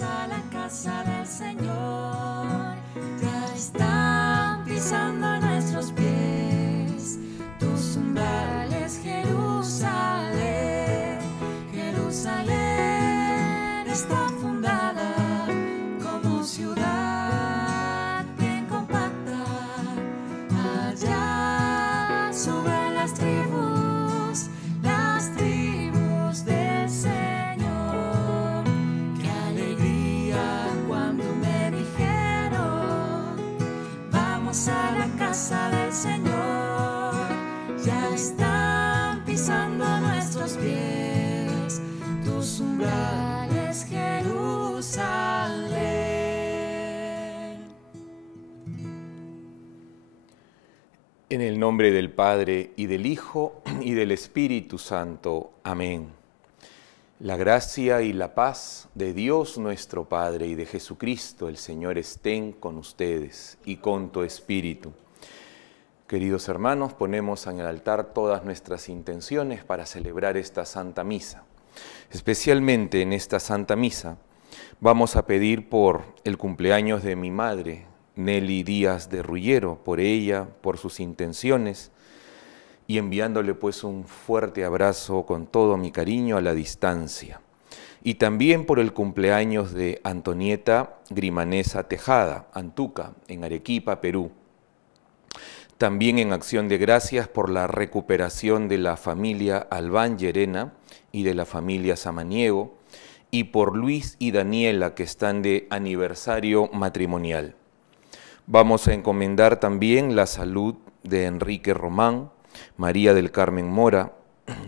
A la casa del Señor, ya están pisando nuestros pies tus umbrales, Jerusalén. Jerusalén está fundada como ciudad bien compacta. Allá suben las tribus del Señor. A la casa del Señor, ya están pisando nuestros pies tus umbrales, Jerusalén. En el nombre del Padre, y del Hijo, y del Espíritu Santo. Amén. La gracia y la paz de Dios nuestro Padre y de Jesucristo el Señor estén con ustedes y con tu espíritu. Queridos hermanos, ponemos en el altar todas nuestras intenciones para celebrar esta Santa Misa. Especialmente en esta Santa Misa vamos a pedir por el cumpleaños de mi madre, Nelly Díaz de Rullero, por ella, por sus intenciones, y enviándole pues un fuerte abrazo con todo mi cariño a la distancia. Y también por el cumpleaños de Antonieta Grimanesa Tejada, Antuca, en Arequipa, Perú. También en acción de gracias por la recuperación de la familia Albán Llerena y de la familia Samaniego, y por Luis y Daniela, que están de aniversario matrimonial. Vamos a encomendar también la salud de Enrique Román, María del Carmen Mora,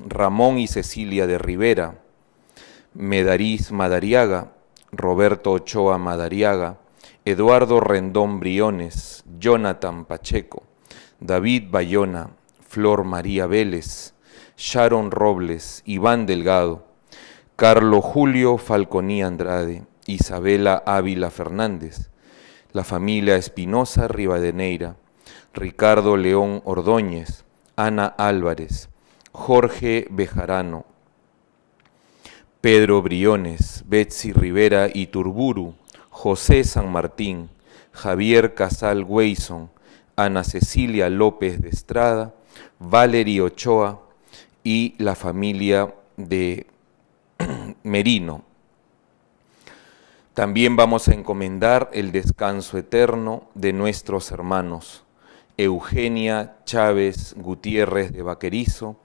Ramón y Cecilia de Rivera, Medariz Madariaga, Roberto Ochoa Madariaga, Eduardo Rendón Briones, Jonathan Pacheco, David Bayona, Flor María Vélez, Sharon Robles, Iván Delgado, Carlos Julio Falconí Andrade, Isabela Ávila Fernández, la familia Espinosa Rivadeneira, Ricardo León Ordóñez, Ana Álvarez, Jorge Bejarano, Pedro Briones, Betsy Rivera Iturburu, José San Martín, Javier Casal Weison, Ana Cecilia López de Estrada, Valerie Ochoa y la familia de Merino. También vamos a encomendar el descanso eterno de nuestros hermanos Eugenia Chávez Gutiérrez de Vaquerizo,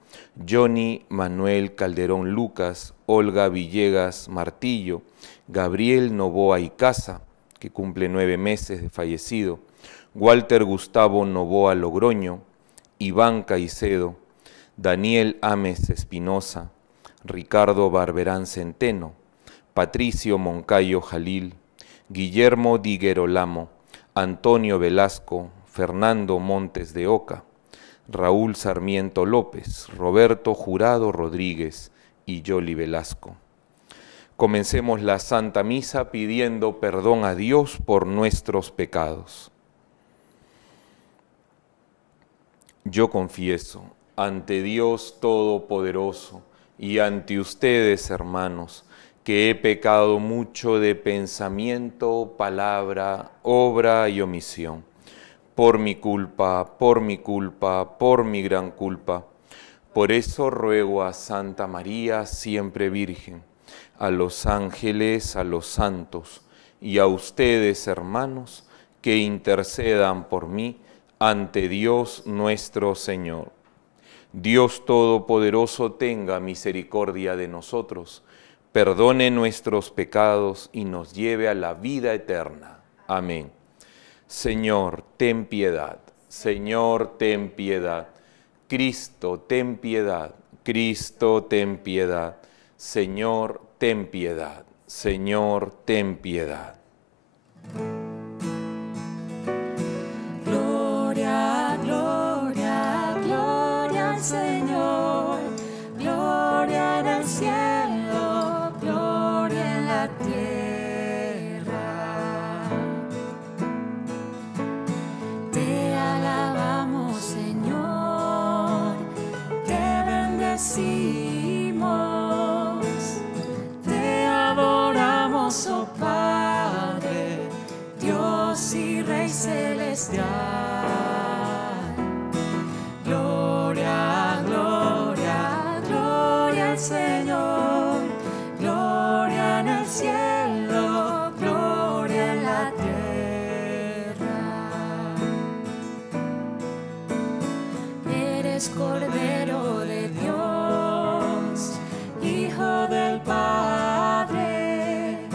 Johnny Manuel Calderón Lucas, Olga Villegas Martillo, Gabriel Novoa Icaza, que cumple 9 meses de fallecido, Walter Gustavo Novoa Logroño, Iván Caicedo, Daniel Ames Espinosa, Ricardo Barberán Centeno, Patricio Moncayo Jalil, Guillermo Di Gerolamo, Antonio Velasco, Fernando Montes de Oca, Raúl Sarmiento López, Roberto Jurado Rodríguez y Yoli Velasco. Comencemos la Santa Misa pidiendo perdón a Dios por nuestros pecados. Yo confieso ante Dios Todopoderoso y ante ustedes, hermanos, que he pecado mucho de pensamiento, palabra, obra y omisión. Por mi culpa, por mi gran culpa. Por eso ruego a Santa María, siempre Virgen, a los ángeles, a los santos y a ustedes, hermanos, que intercedan por mí ante Dios nuestro Señor. Dios Todopoderoso tenga misericordia de nosotros, perdone nuestros pecados y nos lleve a la vida eterna. Amén. Señor, ten piedad. Señor, ten piedad. Cristo, ten piedad. Cristo, ten piedad. Señor, ten piedad. Señor, ten piedad. Gloria, gloria, gloria al Señor. Gloria en el cielo, gloria en la tierra. Te alabamos, Señor. Te bendecimos. Te adoramos, oh Padre, Dios y Rey celestial. Gloria, gloria, gloria al Señor. Gloria en el cielo, gloria en la tierra. Eres Cordero de Dios, Hijo del Padre.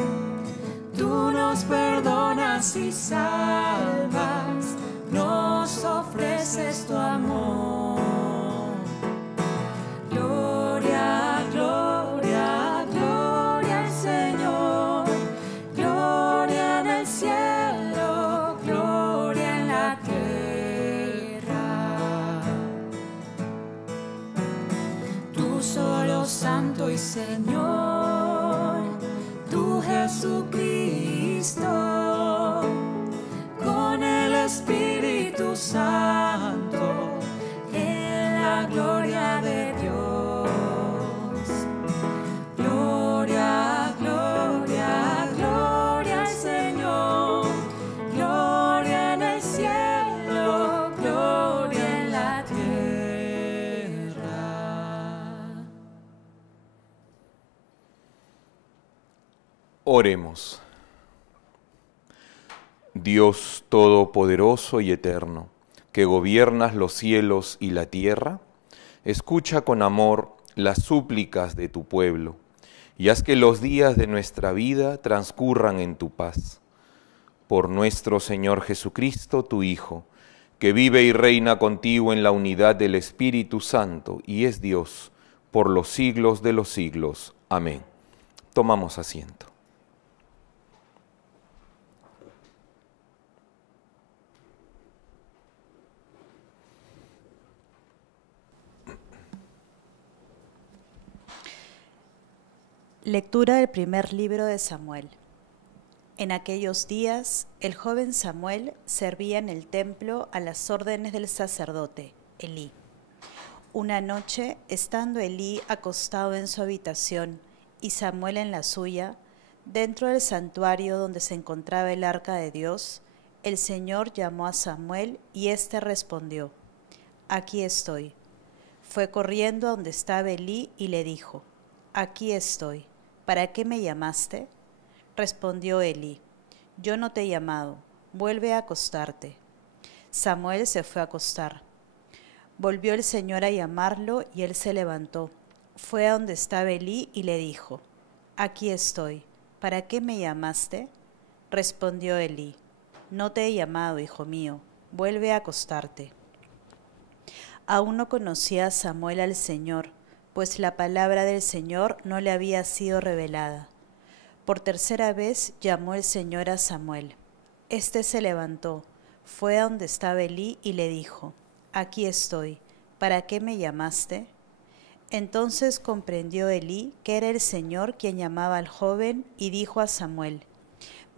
Tú nos perdonas y salvas, nos ofreces tu amor. Gloria, gloria, gloria al Señor. Gloria en el cielo, gloria en la tierra. Tú solo Santo y Señor, tú Jesucristo, con el Espíritu Santo, en la gloria de Dios. Gloria, gloria, gloria al Señor. Gloria en el cielo, gloria en la tierra. Oremos. Dios todopoderoso y eterno, que gobiernas los cielos y la tierra, escucha con amor las súplicas de tu pueblo y haz que los días de nuestra vida transcurran en tu paz. Por nuestro Señor Jesucristo, tu Hijo, que vive y reina contigo en la unidad del Espíritu Santo y es Dios por los siglos de los siglos. Amén. Tomamos asiento. Lectura del primer libro de Samuel. En aquellos días, el joven Samuel servía en el templo a las órdenes del sacerdote, Elí. Una noche, estando Elí acostado en su habitación y Samuel en la suya, dentro del santuario donde se encontraba el arca de Dios, el Señor llamó a Samuel y éste respondió: Aquí estoy. Fue corriendo a donde estaba Elí y le dijo: Aquí estoy. ¿Para qué me llamaste? Respondió Elí: Yo no te he llamado, vuelve a acostarte. Samuel se fue a acostar. Volvió el Señor a llamarlo y él se levantó. Fue a donde estaba Elí y le dijo: Aquí estoy. ¿Para qué me llamaste? Respondió Elí: No te he llamado, hijo mío, vuelve a acostarte. Aún no conocía Samuel al Señor, pues la palabra del Señor no le había sido revelada. Por tercera vez llamó el Señor a Samuel. Este se levantó, fue a donde estaba Elí y le dijo: Aquí estoy, ¿para qué me llamaste? Entonces comprendió Elí que era el Señor quien llamaba al joven y dijo a Samuel: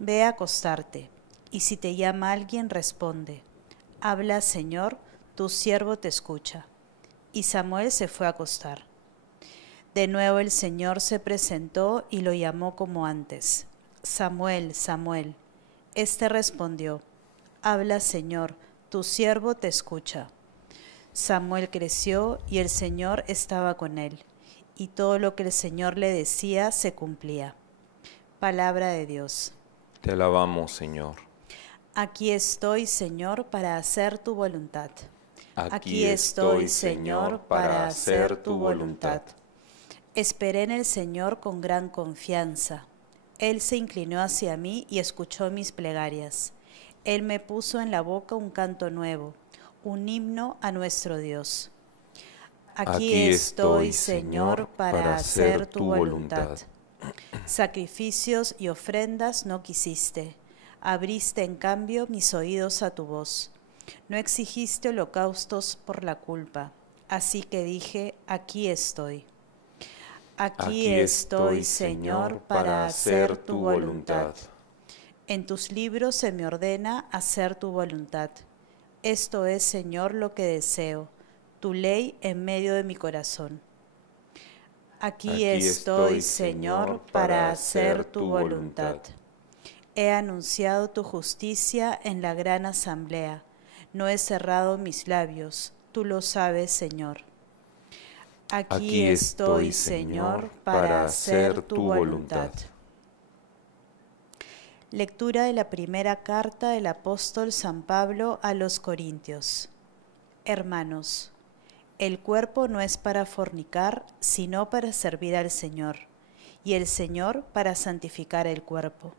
Ve a acostarte, y si te llama alguien responde: Habla, Señor, tu siervo te escucha. Y Samuel se fue a acostar. De nuevo el Señor se presentó y lo llamó como antes: Samuel, Samuel. Este respondió: Habla, Señor, tu siervo te escucha. Samuel creció y el Señor estaba con él, y todo lo que el Señor le decía se cumplía. Palabra de Dios. Te alabamos, Señor. Aquí estoy, Señor, para hacer tu voluntad. Aquí estoy, Señor, para hacer tu voluntad. Esperé en el Señor con gran confianza. Él se inclinó hacia mí y escuchó mis plegarias. Él me puso en la boca un canto nuevo, un himno a nuestro Dios. Aquí estoy, Señor, para hacer tu voluntad. Sacrificios y ofrendas no quisiste. Abriste en cambio mis oídos a tu voz. No exigiste holocaustos por la culpa. Así que dije, aquí estoy. Aquí estoy, Señor, para hacer tu voluntad. En tus libros se me ordena hacer tu voluntad. Esto es, Señor, lo que deseo, tu ley en medio de mi corazón. Aquí estoy, Señor, para hacer tu voluntad. He anunciado tu justicia en la gran asamblea. No he cerrado mis labios, tú lo sabes, Señor. Aquí estoy, Señor, para hacer tu voluntad. Lectura de la primera carta del apóstol San Pablo a los Corintios. Hermanos, el cuerpo no es para fornicar, sino para servir al Señor, y el Señor para santificar el cuerpo.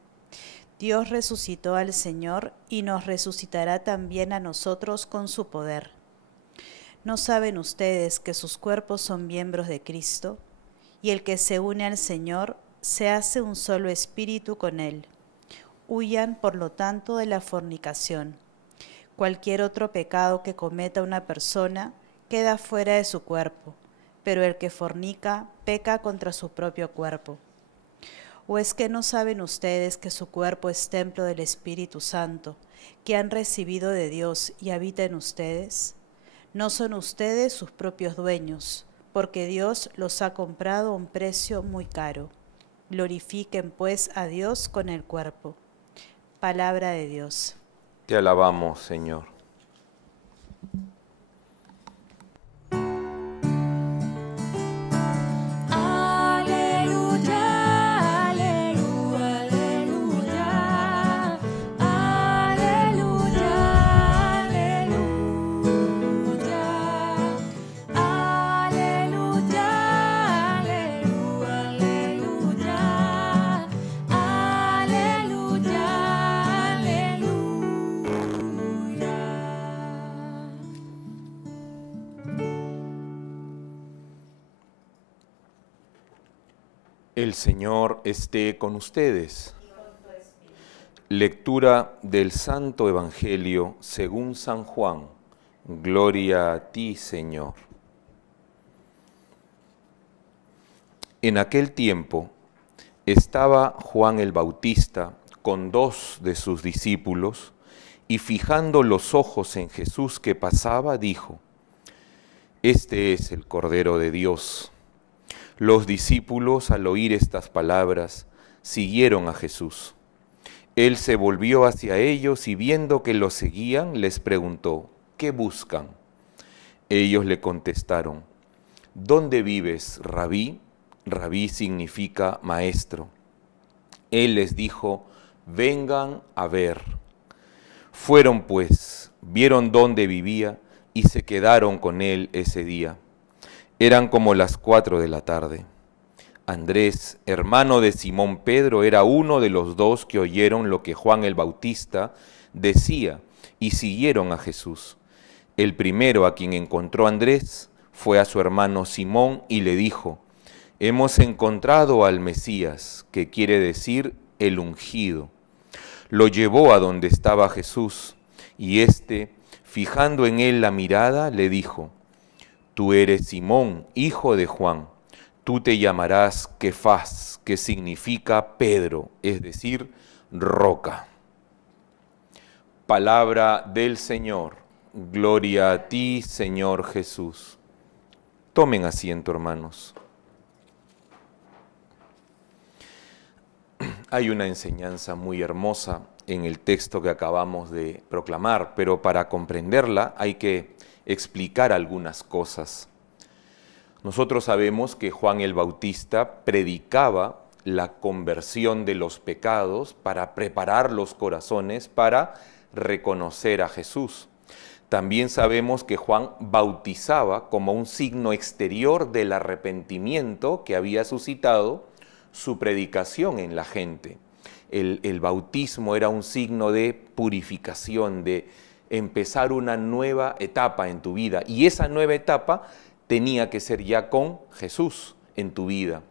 Dios resucitó al Señor y nos resucitará también a nosotros con su poder. ¿No saben ustedes que sus cuerpos son miembros de Cristo? Y el que se une al Señor se hace un solo espíritu con Él. Huyan, por lo tanto, de la fornicación. Cualquier otro pecado que cometa una persona queda fuera de su cuerpo, pero el que fornica peca contra su propio cuerpo. ¿O es que no saben ustedes que su cuerpo es templo del Espíritu Santo, que han recibido de Dios y habita en ustedes? No son ustedes sus propios dueños, porque Dios los ha comprado a un precio muy caro. Glorifiquen pues a Dios con el cuerpo. Palabra de Dios. Te alabamos, Señor. El Señor esté con ustedes. Lectura del Santo Evangelio según San Juan. Gloria a ti, Señor. En aquel tiempo estaba Juan el Bautista con 2 de sus discípulos y fijando los ojos en Jesús que pasaba, dijo: Este es el Cordero de Dios. Los discípulos, al oír estas palabras, siguieron a Jesús. Él se volvió hacia ellos y viendo que los seguían, les preguntó: ¿qué buscan? Ellos le contestaron: ¿dónde vives, Rabí? Rabí significa maestro. Él les dijo: vengan a ver. Fueron pues, vieron dónde vivía y se quedaron con él ese día. Eran como las 4 de la tarde. Andrés, hermano de Simón Pedro, era uno de los 2 que oyeron lo que Juan el Bautista decía y siguieron a Jesús. El primero a quien encontró Andrés fue a su hermano Simón y le dijo: hemos encontrado al Mesías, que quiere decir el ungido. Lo llevó a donde estaba Jesús y éste, fijando en él la mirada, le dijo: tú eres Simón, hijo de Juan, tú te llamarás Kefas, que significa Pedro, es decir, roca. Palabra del Señor. Gloria a ti, Señor Jesús. Tomen asiento, hermanos. Hay una enseñanza muy hermosa en el texto que acabamos de proclamar, pero para comprenderla hay que explicar algunas cosas. Nosotros sabemos que Juan el Bautista predicaba la conversión de los pecados para preparar los corazones para reconocer a Jesús. También sabemos que Juan bautizaba como un signo exterior del arrepentimiento que había suscitado su predicación en la gente. El bautismo era un signo de purificación, de empezar una nueva etapa en tu vida. Y esa nueva etapa tenía que ser ya con Jesús en tu vida.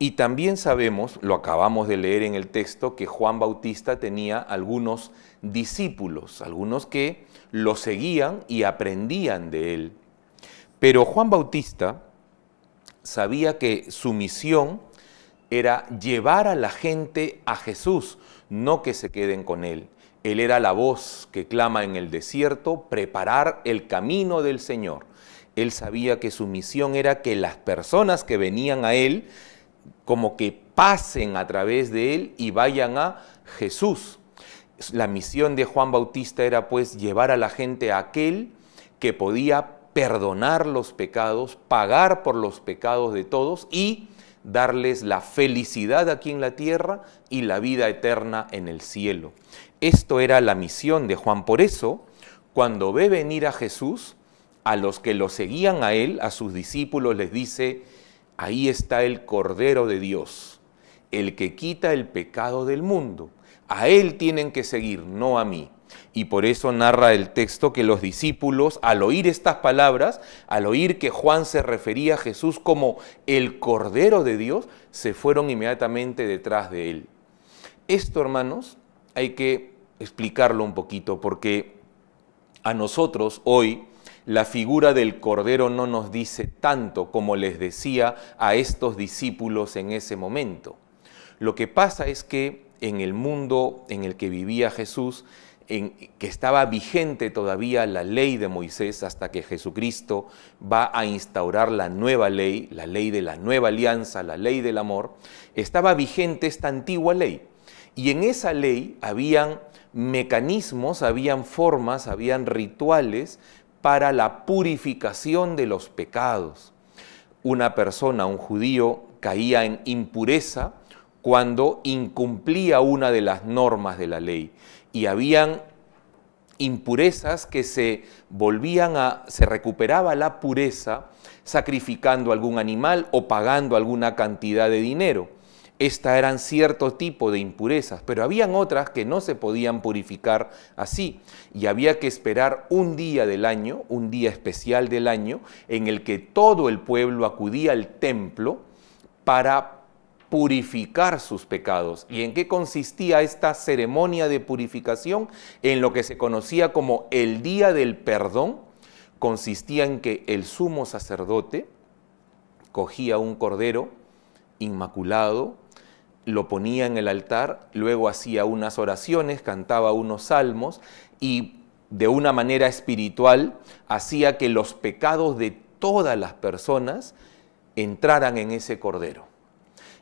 Y también sabemos, lo acabamos de leer en el texto, que Juan Bautista tenía algunos discípulos, algunos que lo seguían y aprendían de él. Pero Juan Bautista sabía que su misión era llevar a la gente a Jesús, no que se queden con él. Él era la voz que clama en el desierto, preparar el camino del Señor. Él sabía que su misión era que las personas que venían a él, como que pasen a través de él y vayan a Jesús. La misión de Juan Bautista era pues llevar a la gente a aquel que podía perdonar los pecados, pagar por los pecados de todos y darles la felicidad aquí en la tierra y la vida eterna en el cielo. Esto era la misión de Juan. Por eso, cuando ve venir a Jesús, a los que lo seguían a él, a sus discípulos, les dice: ahí está el Cordero de Dios, el que quita el pecado del mundo. A él tienen que seguir, no a mí. Y por eso narra el texto que los discípulos, al oír estas palabras, al oír que Juan se refería a Jesús como el Cordero de Dios, se fueron inmediatamente detrás de él. Esto, hermanos, hay que explicarlo un poquito, porque a nosotros hoy la figura del Cordero no nos dice tanto como les decía a estos discípulos en ese momento. Lo que pasa es que en el mundo en el que vivía Jesús, que estaba vigente todavía la ley de Moisés hasta que Jesucristo va a instaurar la nueva ley, la ley de la nueva alianza, la ley del amor, estaba vigente esta antigua ley. Y en esa ley habían mecanismos, habían formas, habían rituales para la purificación de los pecados. Una persona, un judío, caía en impureza cuando incumplía una de las normas de la ley. Y habían impurezas que se recuperaba la pureza sacrificando algún animal o pagando alguna cantidad de dinero. Estas eran cierto tipo de impurezas, pero habían otras que no se podían purificar así. Y había que esperar un día del año, un día especial del año, en el que todo el pueblo acudía al templo para purificar sus pecados. ¿Y en qué consistía esta ceremonia de purificación? En lo que se conocía como el Día del Perdón. Consistía en que el sumo sacerdote cogía un cordero inmaculado, lo ponía en el altar, luego hacía unas oraciones, cantaba unos salmos y de una manera espiritual hacía que los pecados de todas las personas entraran en ese cordero.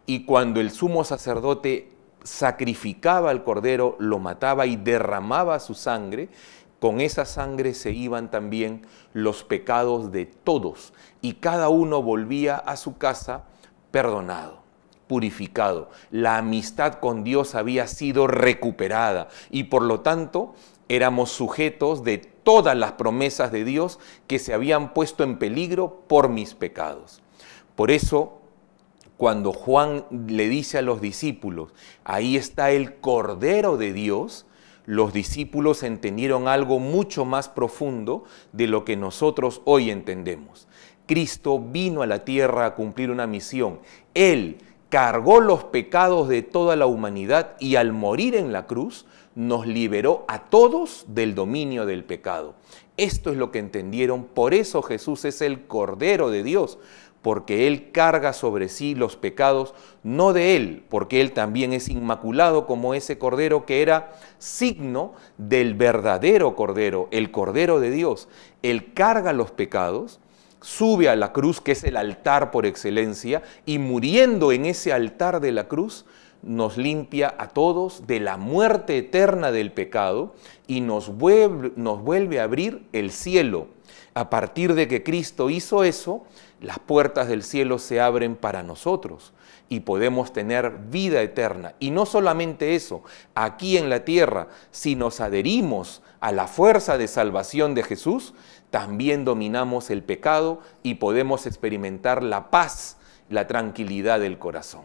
Y cuando el sumo sacerdote sacrificaba al cordero, lo mataba y derramaba su sangre, con esa sangre se iban también los pecados de todos y cada uno volvía a su casa perdonado, purificado. La amistad con Dios había sido recuperada y por lo tanto éramos sujetos de todas las promesas de Dios que se habían puesto en peligro por mis pecados. Por eso, cuando Juan le dice a los discípulos, ahí está el Cordero de Dios, los discípulos entendieron algo mucho más profundo de lo que nosotros hoy entendemos. Cristo vino a la tierra a cumplir una misión. Él cargó los pecados de toda la humanidad y al morir en la cruz nos liberó a todos del dominio del pecado. Esto es lo que entendieron, por eso Jesús es el Cordero de Dios, porque Él carga sobre sí los pecados, no de Él, porque Él también es inmaculado como ese Cordero que era signo del verdadero Cordero, el Cordero de Dios. Él carga los pecados, sube a la cruz, que es el altar por excelencia, y muriendo en ese altar de la cruz, nos limpia a todos de la muerte eterna del pecado y nos vuelve a abrir el cielo. A partir de que Cristo hizo eso, las puertas del cielo se abren para nosotros y podemos tener vida eterna. Y no solamente eso, aquí en la tierra, si nos adherimos a la fuerza de salvación de Jesús, también dominamos el pecado y podemos experimentar la paz, la tranquilidad del corazón.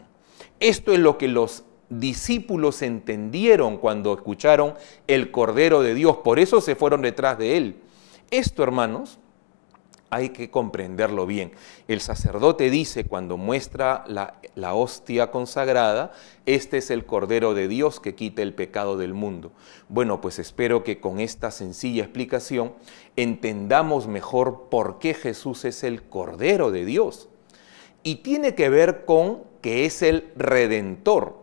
Esto es lo que los discípulos entendieron cuando escucharon el Cordero de Dios, por eso se fueron detrás de él. Esto, hermanos, hay que comprenderlo bien. El sacerdote dice cuando muestra la hostia consagrada, este es el Cordero de Dios que quita el pecado del mundo. Bueno, pues espero que con esta sencilla explicación entendamos mejor por qué Jesús es el Cordero de Dios. Y tiene que ver con que es el Redentor.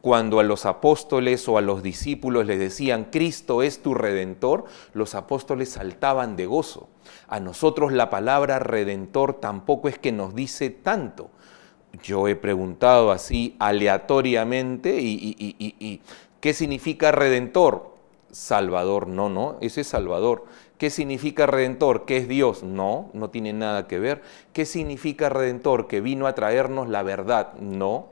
Cuando a los apóstoles o a los discípulos les decían, Cristo es tu Redentor, los apóstoles saltaban de gozo. A nosotros la palabra Redentor tampoco es que nos dice tanto. Yo he preguntado así aleatoriamente, ¿qué significa Redentor? Salvador, no, ese es Salvador. ¿Qué significa Redentor? ¿Qué es Dios? No tiene nada que ver. ¿Qué significa Redentor? Que vino a traernos la verdad. No.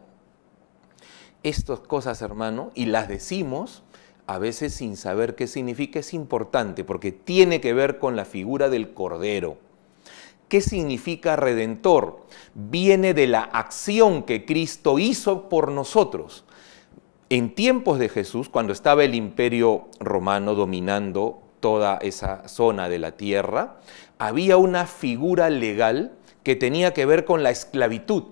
Estas cosas, hermano, y las decimos a veces sin saber qué significa, es importante porque tiene que ver con la figura del Cordero. ¿Qué significa Redentor? Viene de la acción que Cristo hizo por nosotros. En tiempos de Jesús, cuando estaba el Imperio Romano dominando toda esa zona de la tierra, había una figura legal que tenía que ver con la esclavitud.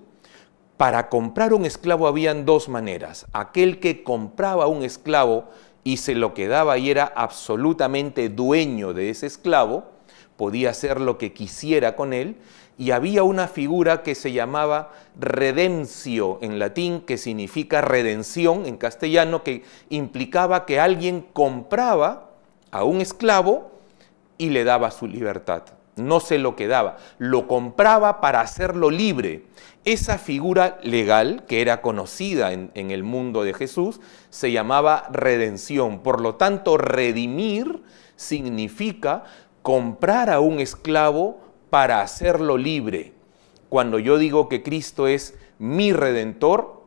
Para comprar un esclavo habían dos maneras. Aquel que compraba un esclavo y se lo quedaba y era absolutamente dueño de ese esclavo, podía hacer lo que quisiera con él, y había una figura que se llamaba redemptio en latín, que significa redención en castellano, que implicaba que alguien compraba a un esclavo y le daba su libertad. No se lo quedaba, lo compraba para hacerlo libre. Esa figura legal, que era conocida en el mundo de Jesús, se llamaba redención. Por lo tanto, redimir significa comprar a un esclavo para hacerlo libre. Cuando yo digo que Cristo es mi Redentor,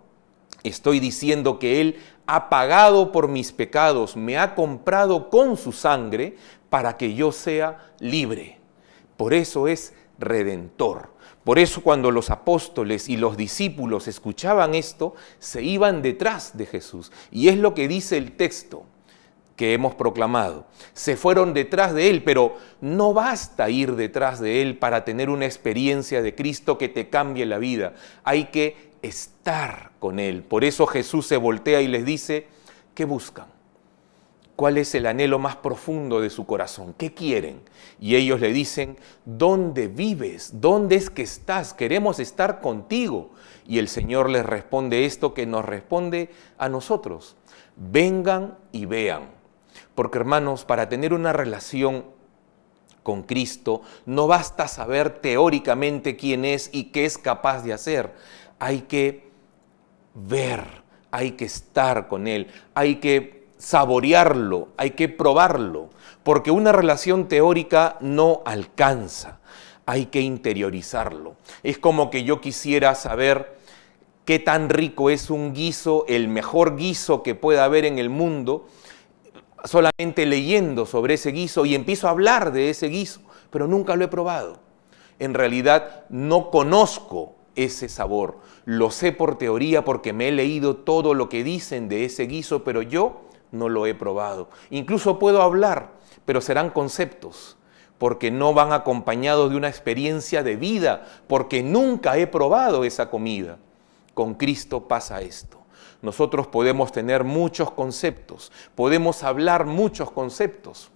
estoy diciendo que Él ha pagado por mis pecados, me ha comprado con su sangre para que yo sea libre. Por eso es Redentor. Por eso cuando los apóstoles y los discípulos escuchaban esto, se iban detrás de Jesús. Y es lo que dice el texto que hemos proclamado. Se fueron detrás de Él, pero no basta ir detrás de Él para tener una experiencia de Cristo que te cambie la vida. Hay que estar con Él. Por eso Jesús se voltea y les dice, ¿qué buscan? ¿Cuál es el anhelo más profundo de su corazón? ¿Qué quieren? Y ellos le dicen, ¿dónde vives? ¿Dónde es que estás? Queremos estar contigo. Y el Señor les responde esto que nos responde a nosotros. Vengan y vean. Porque, hermanos, para tener una relación con Cristo, no basta saber teóricamente quién es y qué es capaz de hacer. Hay que ver, hay que estar con Él, hay que saborearlo, hay que probarlo, porque una relación teórica no alcanza, hay que interiorizarlo. Es como que yo quisiera saber qué tan rico es un guiso, el mejor guiso que pueda haber en el mundo, solamente leyendo sobre ese guiso y empiezo a hablar de ese guiso, pero nunca lo he probado. En realidad no conozco ese sabor, lo sé por teoría porque me he leído todo lo que dicen de ese guiso, pero yo no lo he probado. Incluso puedo hablar, pero serán conceptos, porque no van acompañados de una experiencia de vida, porque nunca he probado esa comida. Con Cristo pasa esto. Nosotros podemos tener muchos conceptos, podemos hablar muchos conceptos,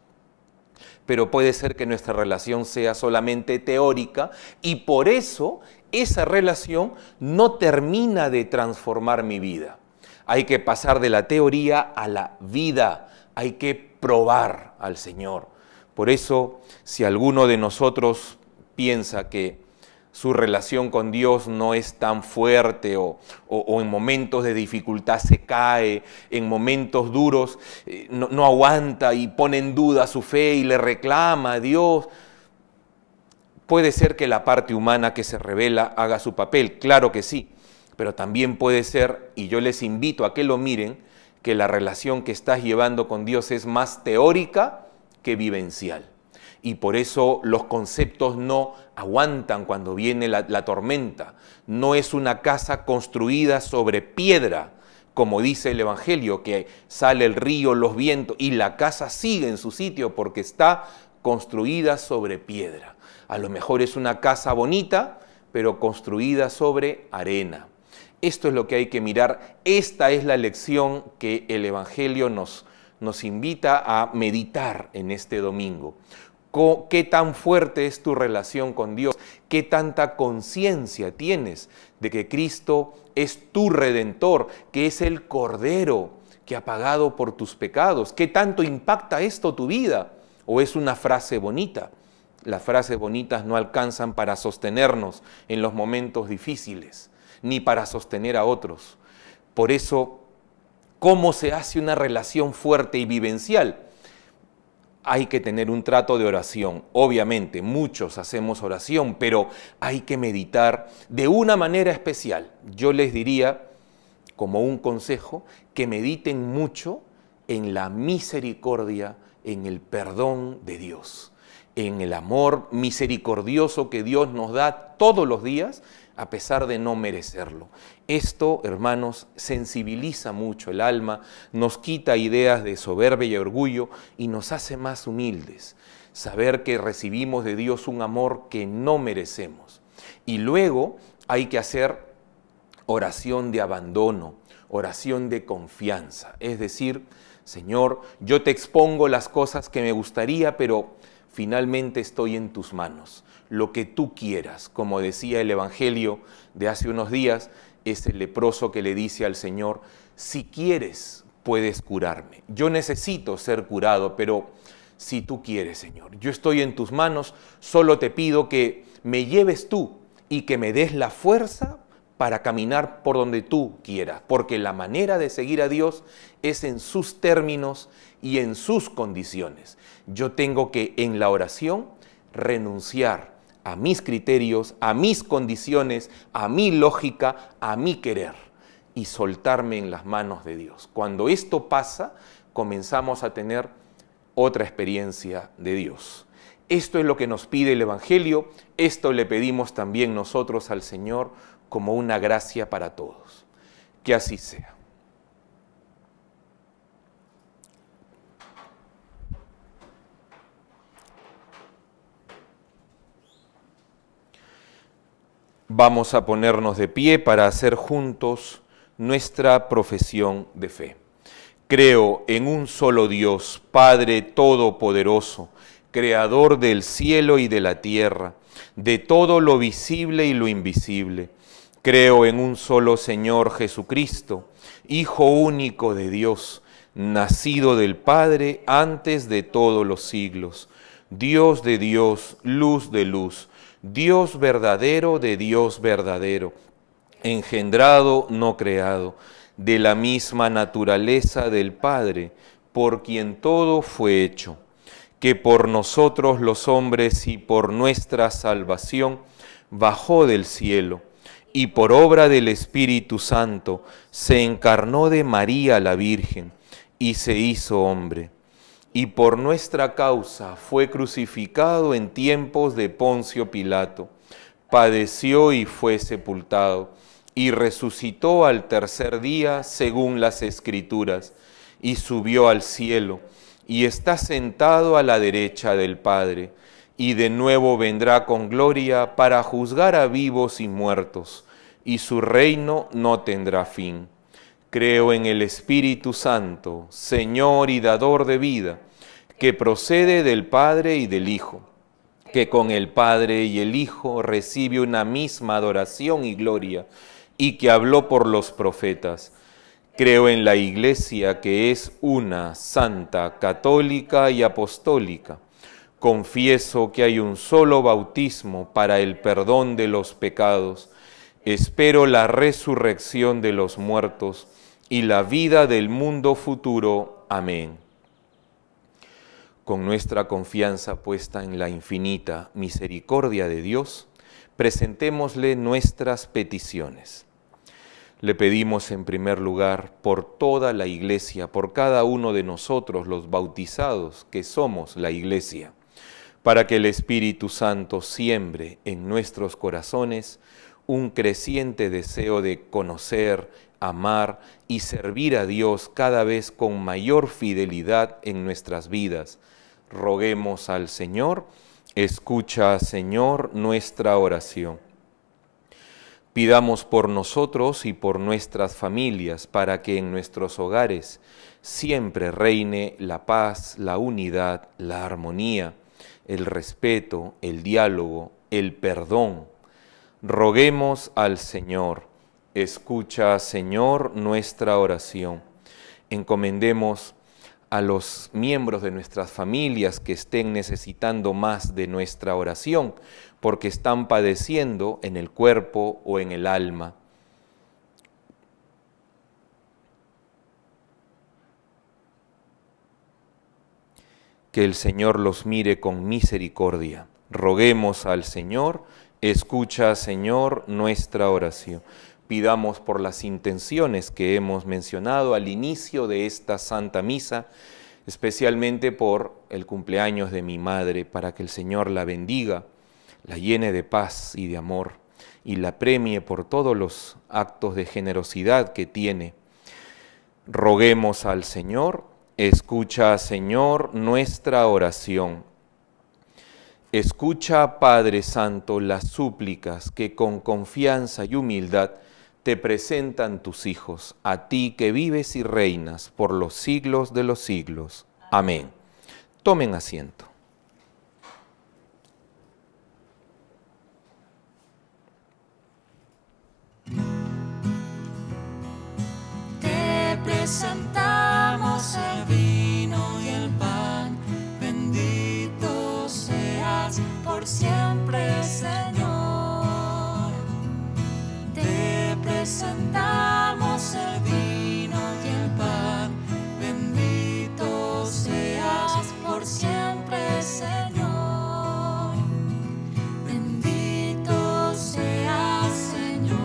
pero puede ser que nuestra relación sea solamente teórica y por eso esa relación no termina de transformar mi vida. Hay que pasar de la teoría a la vida, hay que probar al Señor. Por eso, si alguno de nosotros piensa que su relación con Dios no es tan fuerte o en momentos de dificultad se cae, en momentos duros no aguanta y pone en duda su fe y le reclama a Dios, puede ser que la parte humana que se revela haga su papel, claro que sí, pero también puede ser, y yo les invito a que lo miren, que la relación que estás llevando con Dios es más teórica que vivencial. y por eso los conceptos no aguantan cuando viene la tormenta. No es una casa construida sobre piedra, como dice el Evangelio, que sale el río, los vientos, y la casa sigue en su sitio porque está construida sobre piedra. A lo mejor es una casa bonita, pero construida sobre arena. Esto es lo que hay que mirar. Esta es la lección que el Evangelio nos invita a meditar en este domingo. ¿Qué tan fuerte es tu relación con Dios? ¿Qué tanta conciencia tienes de que Cristo es tu Redentor, que es el Cordero que ha pagado por tus pecados? ¿Qué tanto impacta esto tu vida? ¿O es una frase bonita? Las frases bonitas no alcanzan para sostenernos en los momentos difíciles, ni para sostener a otros. Por eso, ¿cómo se hace una relación fuerte y vivencial? Hay que tener un trato de oración. Obviamente, muchos hacemos oración, pero hay que meditar de una manera especial. Yo les diría, como un consejo, que mediten mucho en la misericordia, en el perdón de Dios, en el amor misericordioso que Dios nos da todos los días, a pesar de no merecerlo. Esto, hermanos, sensibiliza mucho el alma, nos quita ideas de soberbia y orgullo y nos hace más humildes. Saber que recibimos de Dios un amor que no merecemos. Y luego hay que hacer oración de abandono, oración de confianza. Es decir, Señor, yo te expongo las cosas que me gustaría, pero finalmente estoy en tus manos. Lo que tú quieras, como decía el Evangelio de hace unos días, es el leproso que le dice al Señor, si quieres, puedes curarme. Yo necesito ser curado, pero si tú quieres, Señor, yo estoy en tus manos, solo te pido que me lleves tú y que me des la fuerza para caminar por donde tú quieras, porque la manera de seguir a Dios es en sus términos y en sus condiciones. Yo tengo que en la oración renunciar a mis criterios, a mis condiciones, a mi lógica, a mi querer y soltarme en las manos de Dios. Cuando esto pasa, comenzamos a tener otra experiencia de Dios. Esto es lo que nos pide el Evangelio, esto le pedimos también nosotros al Señor como una gracia para todos. Que así sea. Vamos a ponernos de pie para hacer juntos nuestra profesión de fe. Creo en un solo Dios, Padre Todopoderoso, Creador del cielo y de la tierra, de todo lo visible y lo invisible. Creo en un solo Señor Jesucristo, Hijo único de Dios, nacido del Padre antes de todos los siglos, Dios de Dios, luz de luz, Dios verdadero de Dios verdadero, engendrado, no creado, de la misma naturaleza del Padre, por quien todo fue hecho, que por nosotros los hombres y por nuestra salvación bajó del cielo, y por obra del Espíritu Santo se encarnó de María la Virgen, y se hizo hombre. Y por nuestra causa fue crucificado en tiempos de Poncio Pilato, padeció y fue sepultado, y resucitó al tercer día según las Escrituras, y subió al cielo, y está sentado a la derecha del Padre, y de nuevo vendrá con gloria para juzgar a vivos y muertos, y su reino no tendrá fin. Creo en el Espíritu Santo, Señor y dador de vida, que procede del Padre y del Hijo, que con el Padre y el Hijo recibe una misma adoración y gloria, y que habló por los profetas. Creo en la Iglesia, que es una, santa, católica y apostólica. Confieso que hay un solo bautismo para el perdón de los pecados. Espero la resurrección de los muertos y la vida del mundo futuro. Amén. Con nuestra confianza puesta en la infinita misericordia de Dios, presentémosle nuestras peticiones. Le pedimos en primer lugar por toda la Iglesia, por cada uno de nosotros los bautizados que somos la Iglesia, para que el Espíritu Santo siembre en nuestros corazones un creciente deseo de conocer, amar y servir a Dios cada vez con mayor fidelidad en nuestras vidas. Roguemos al Señor. Escucha, Señor, nuestra oración. Pidamos por nosotros y por nuestras familias para que en nuestros hogares siempre reine la paz, la unidad, la armonía, el respeto, el diálogo, el perdón. Roguemos al Señor. Escucha, Señor, nuestra oración. Encomendemos a los miembros de nuestras familias que estén necesitando más de nuestra oración, porque están padeciendo en el cuerpo o en el alma. Que el Señor los mire con misericordia. Roguemos al Señor. Escucha, Señor, nuestra oración. Pidamos por las intenciones que hemos mencionado al inicio de esta Santa Misa, especialmente por el cumpleaños de mi madre, para que el Señor la bendiga, la llene de paz y de amor, y la premie por todos los actos de generosidad que tiene. Roguemos al Señor. Escucha, Señor, nuestra oración. Escucha, Padre Santo, las súplicas que con confianza y humildad te presentan tus hijos, a ti que vives y reinas por los siglos de los siglos. Amén. Tomen asiento. Te presentamos el vino y el pan, bendito seas por siempre, Señor. Te presentamos el vino y el pan, bendito seas por siempre, Señor. Bendito seas, Señor,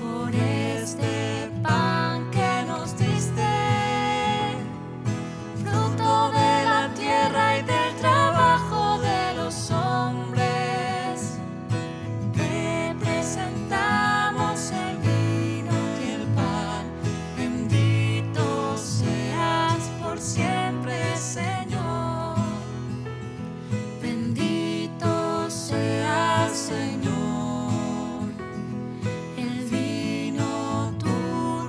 por este pan que nos diste, fruto de la tierra y del trabajo de los hombres. Te presentamos el vino y el pan, bendito seas por siempre, Señor. Bendito seas, Señor. El vino tú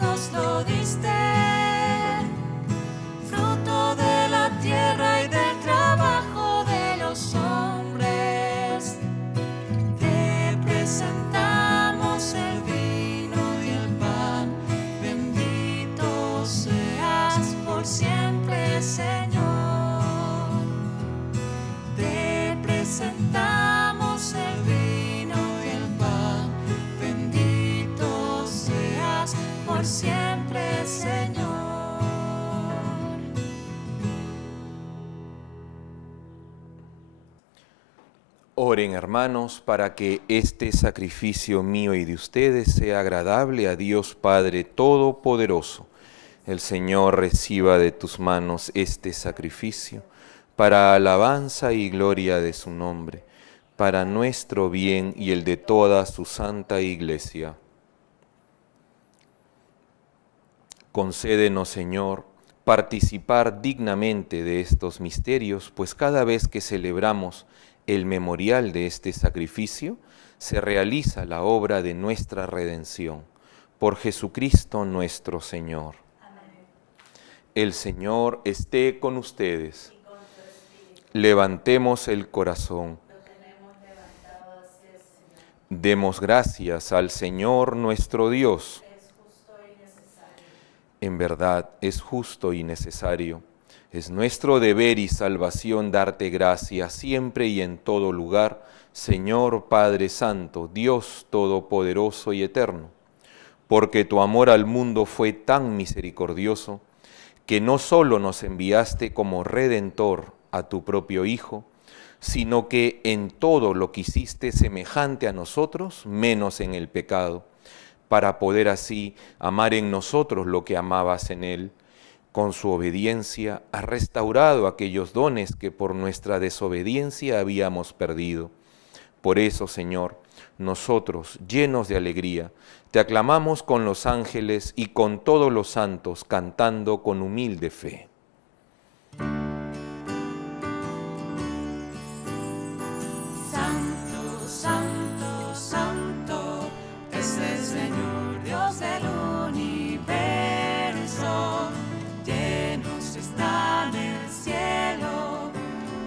nos lo diste, fruto de la tierra y del trabajo de los hombres. Te presentamos el vino y el pan, bendito seas por siempre, Señor. Te presentamos el vino y el pan, bendito seas por siempre, Señor. Oren, hermanos, para que este sacrificio mío y de ustedes sea agradable a Dios Padre Todopoderoso. El Señor reciba de tus manos este sacrificio para alabanza y gloria de su nombre, para nuestro bien y el de toda su santa Iglesia. Concédenos, Señor, participar dignamente de estos misterios, pues cada vez que celebramos el memorial de este sacrificio, se realiza la obra de nuestra redención. Por Jesucristo nuestro Señor. Amén. El Señor esté con ustedes. Y con tu espíritu. Levantemos el corazón. Lo tenemos levantado hacia el Señor. Demos gracias al Señor nuestro Dios. Es justo y necesario. En verdad es justo y necesario. Es nuestro deber y salvación darte gracias siempre y en todo lugar, Señor Padre Santo, Dios Todopoderoso y Eterno, porque tu amor al mundo fue tan misericordioso que no solo nos enviaste como Redentor a tu propio Hijo, sino que en todo lo que hiciste semejante a nosotros, menos en el pecado, para poder así amar en nosotros lo que amabas en Él. Con su obediencia ha restaurado aquellos dones que por nuestra desobediencia habíamos perdido. Por eso, Señor, nosotros, llenos de alegría, te aclamamos con los ángeles y con todos los santos, cantando con humilde fe. Santo, santo, santo, es el Señor Dios del universo. Llenos están el cielo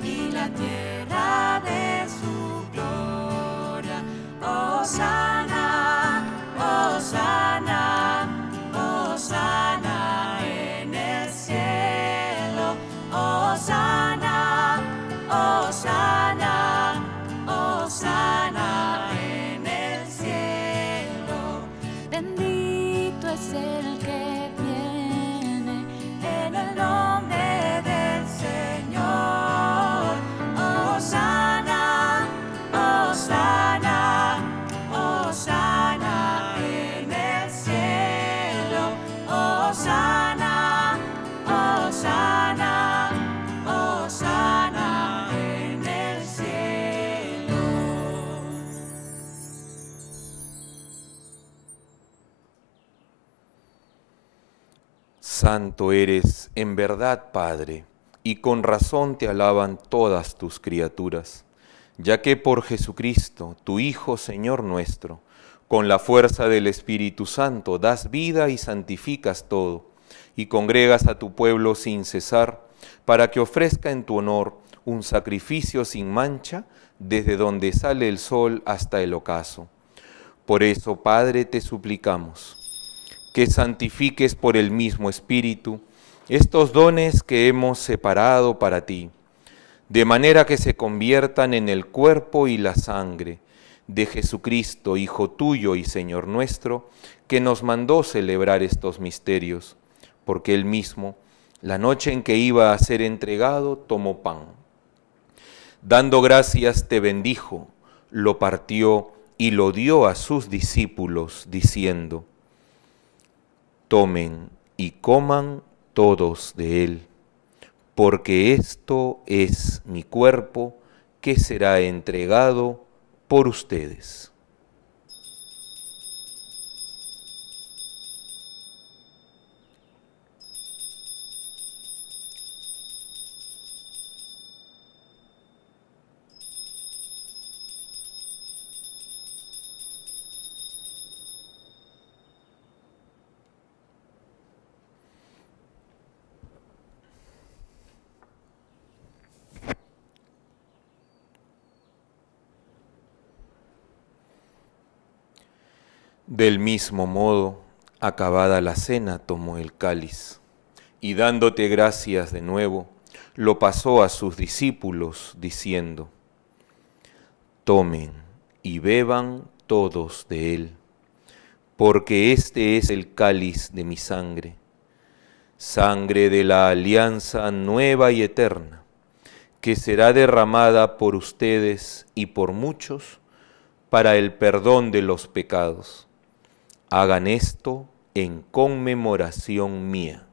y la tierra de su gloria. Hosana, hosana, hosana en el cielo. Hosana, hosana, hosana en el cielo. Bendito es el que viene en el nombre del Señor. Hosana, hosana, hosana en el cielo. Hosana, hosana, hosana en el cielo. Santo eres en verdad, Padre, y con razón te alaban todas tus criaturas, ya que por Jesucristo, tu Hijo, Señor nuestro, con la fuerza del Espíritu Santo das vida y santificas todo, y congregas a tu pueblo sin cesar, para que ofrezca en tu honor un sacrificio sin mancha, desde donde sale el sol hasta el ocaso. Por eso, Padre, te suplicamos que santifiques por el mismo Espíritu estos dones que hemos separado para ti, de manera que se conviertan en el cuerpo y la sangre de Jesucristo, Hijo tuyo y Señor nuestro, que nos mandó celebrar estos misterios, porque Él mismo, la noche en que iba a ser entregado, tomó pan. Dando gracias, te bendijo, lo partió y lo dio a sus discípulos, diciendo: tomen y coman todos de él, porque esto es mi cuerpo que será entregado por ustedes. Del mismo modo, acabada la cena, tomó el cáliz, y dándote gracias de nuevo, lo pasó a sus discípulos, diciendo: tomen y beban todos de él, porque este es el cáliz de mi sangre, sangre de la alianza nueva y eterna, que será derramada por ustedes y por muchos para el perdón de los pecados. Hagan esto en conmemoración mía.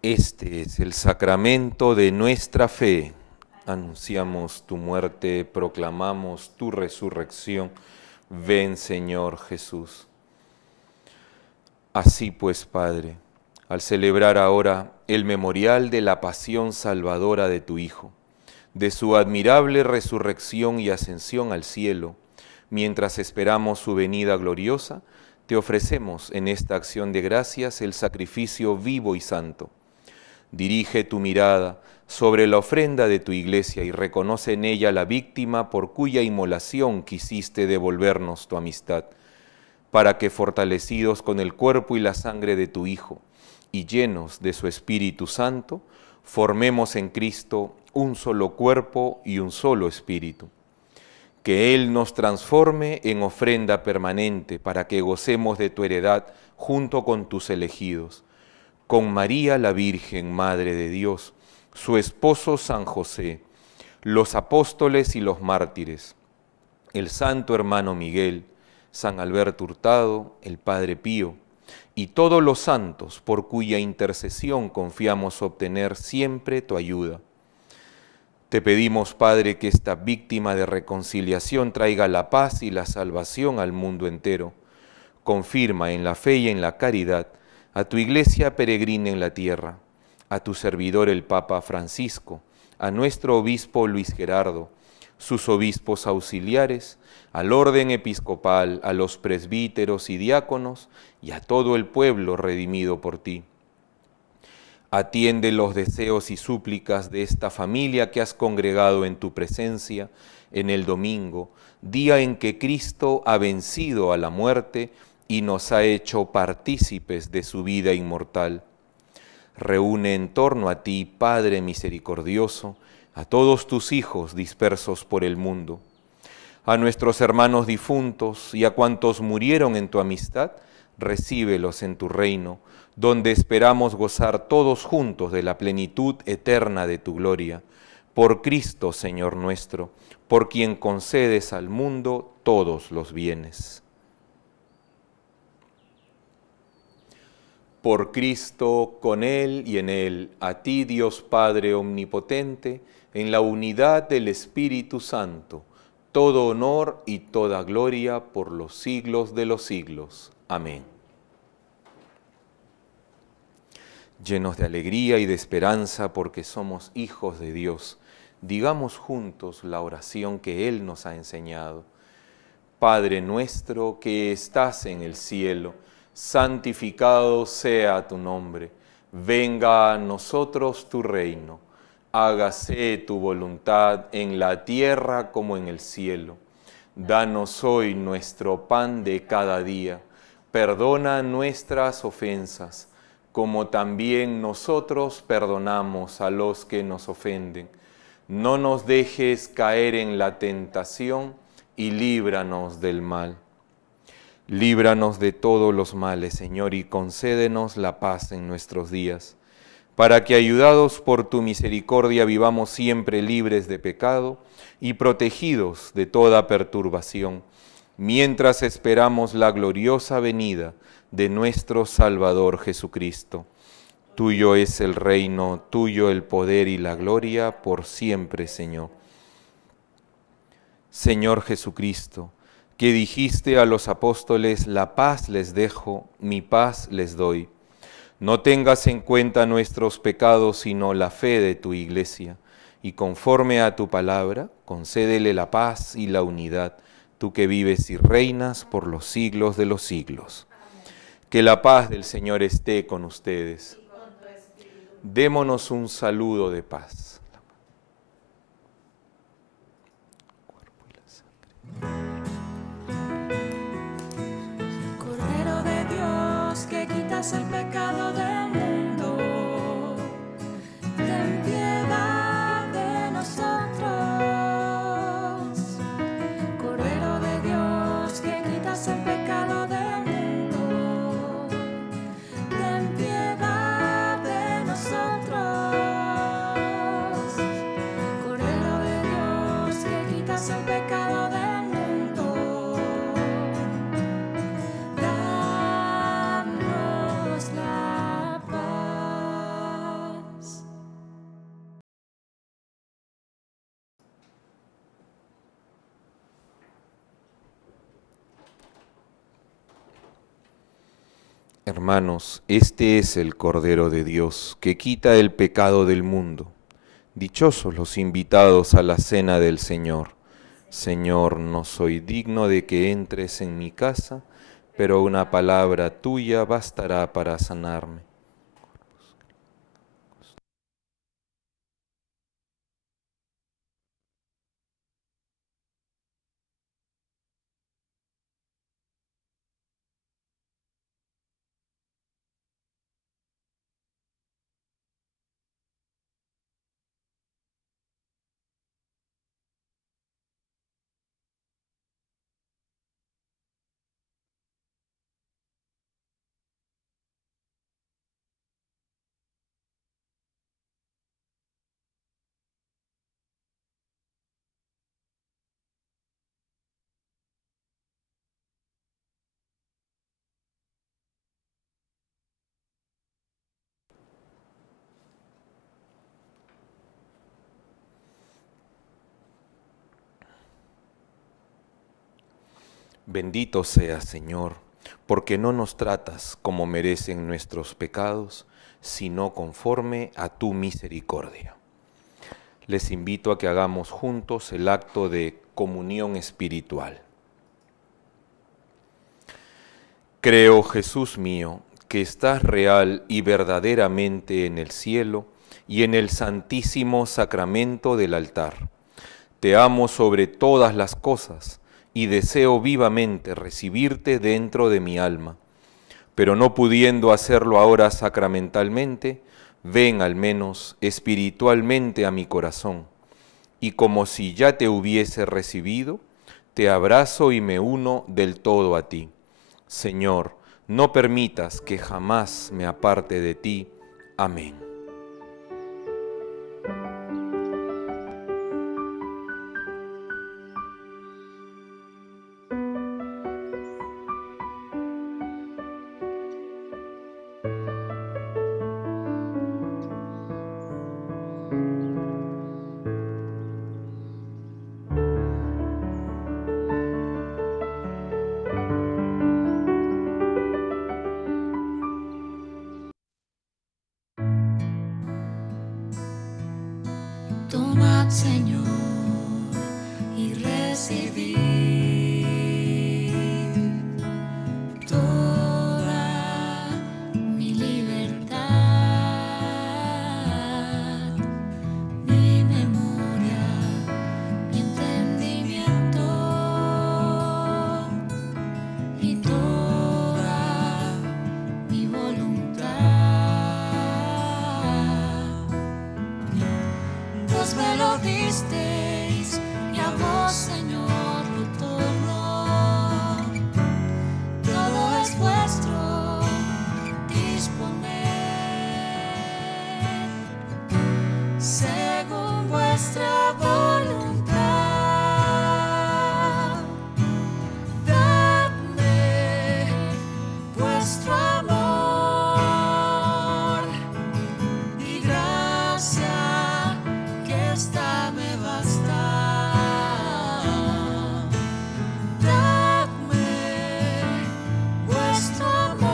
Este es el sacramento de nuestra fe. Anunciamos tu muerte, proclamamos tu resurrección. Ven, Señor Jesús. Así pues, Padre, al celebrar ahora el memorial de la pasión salvadora de tu Hijo, de su admirable resurrección y ascensión al cielo, mientras esperamos su venida gloriosa, te ofrecemos en esta acción de gracias el sacrificio vivo y santo. Dirige tu mirada sobre la ofrenda de tu iglesia y reconoce en ella la víctima por cuya inmolación quisiste devolvernos tu amistad, para que, fortalecidos con el cuerpo y la sangre de tu Hijo, y llenos de su Espíritu Santo, formemos en Cristo un solo cuerpo y un solo espíritu. Que Él nos transforme en ofrenda permanente para que gocemos de tu heredad junto con tus elegidos. Con María la Virgen, Madre de Dios, su esposo San José, los apóstoles y los mártires, el santo hermano Miguel, San Alberto Hurtado, el Padre Pío, y todos los santos por cuya intercesión confiamos obtener siempre tu ayuda. Te pedimos, Padre, que esta víctima de reconciliación traiga la paz y la salvación al mundo entero. Confirma en la fe y en la caridad a tu Iglesia peregrina en la tierra, a tu servidor el Papa Francisco, a nuestro obispo Luis Gerardo, sus obispos auxiliares, al orden episcopal, a los presbíteros y diáconos y a todo el pueblo redimido por ti. Atiende los deseos y súplicas de esta familia que has congregado en tu presencia en el domingo, día en que Cristo ha vencido a la muerte y nos ha hecho partícipes de su vida inmortal. Reúne en torno a ti, Padre misericordioso, a todos tus hijos dispersos por el mundo, a nuestros hermanos difuntos y a cuantos murieron en tu amistad, recíbelos en tu reino, donde esperamos gozar todos juntos de la plenitud eterna de tu gloria. Por Cristo, Señor nuestro, por quien concedes al mundo todos los bienes. Por Cristo, con Él y en Él, a ti Dios Padre Omnipotente, en la unidad del Espíritu Santo, todo honor y toda gloria por los siglos de los siglos. Amén. Llenos de alegría y de esperanza porque somos hijos de Dios, digamos juntos la oración que Él nos ha enseñado. Padre nuestro que estás en el cielo, santificado sea tu nombre. Venga a nosotros tu reino. Hágase tu voluntad en la tierra como en el cielo. Danos hoy nuestro pan de cada día. Perdona nuestras ofensas, como también nosotros perdonamos a los que nos ofenden. No nos dejes caer en la tentación y líbranos del mal. Líbranos de todos los males, Señor, y concédenos la paz en nuestros días, para que, ayudados por tu misericordia, vivamos siempre libres de pecado y protegidos de toda perturbación, mientras esperamos la gloriosa venida de nuestro Salvador Jesucristo. Tuyo es el reino, tuyo el poder y la gloria por siempre, Señor. Señor Jesucristo, que dijiste a los apóstoles, la paz les dejo, mi paz les doy. No tengas en cuenta nuestros pecados, sino la fe de tu Iglesia, y conforme a tu palabra, concédele la paz y la unidad, tú que vives y reinas por los siglos de los siglos. Que la paz del Señor esté con ustedes. Démonos un saludo de paz. Cordero de Dios, que quitas el pecado del mundo, ten piedad de nosotros. Cordero de Dios, que quitas el pecado del mundo, ten piedad de nosotros. Cordero de Dios, que quitas el pecado del mundo, danos la paz. Hermanos, este es el Cordero de Dios, que quita el pecado del mundo. Dichosos los invitados a la cena del Señor. Señor, no soy digno de que entres en mi casa, pero una palabra tuya bastará para sanarme. Bendito seas, Señor, porque no nos tratas como merecen nuestros pecados, sino conforme a tu misericordia. Les invito a que hagamos juntos el acto de comunión espiritual. Creo, Jesús mío, que estás real y verdaderamente en el cielo y en el santísimo sacramento del altar. Te amo sobre todas las cosas y deseo vivamente recibirte dentro de mi alma. Pero no pudiendo hacerlo ahora sacramentalmente, ven al menos espiritualmente a mi corazón, y como si ya te hubiese recibido, te abrazo y me uno del todo a ti. Señor, no permitas que jamás me aparte de ti. Amén. Tomad, Señor, y recibid toda mi libertad, mi memoria, mi entendimiento y toda mi voluntad. Vos me lo disteis y a vos, Señor, lo torno. Todo es vuestro, disponed según vuestra voluntad. Dadme vuestro amor y gracia, que esta me basta. Dadme vuestro amor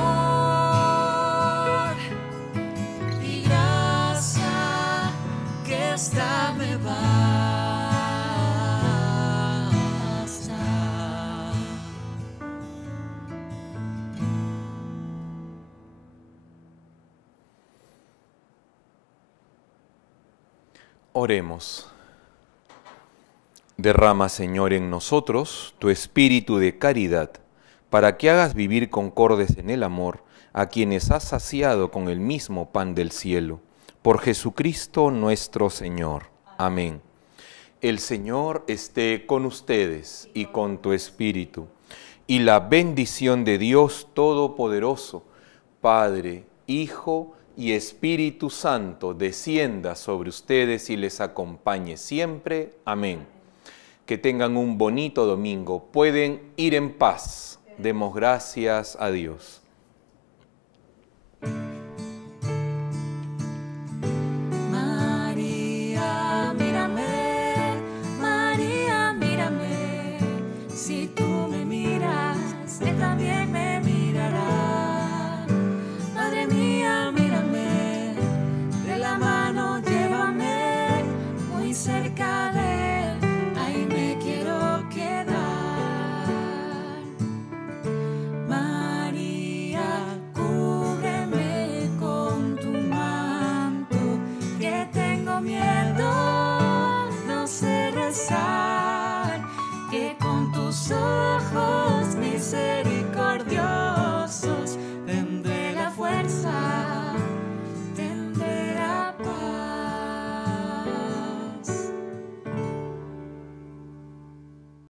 y gracia, que esta me basta. Oremos. Derrama, Señor, en nosotros tu espíritu de caridad, para que hagas vivir concordes en el amor a quienes has saciado con el mismo pan del cielo. Por Jesucristo nuestro Señor. Amén. El Señor esté con ustedes y con tu espíritu, y la bendición de Dios Todopoderoso, Padre, Hijo y Espíritu Santo, descienda sobre ustedes y les acompañe siempre. Amén. Que tengan un bonito domingo. Pueden ir en paz. Demos gracias a Dios. María, mírame, María, mírame. Si tú me miras, Él también me mirará. Madre mía, mírame, de la mano llévame, muy cerca de Él, ahí me quiero quedar. María, cúbreme con tu manto, que tengo miedo, no sé rezar, que con tus ojos misericordiosos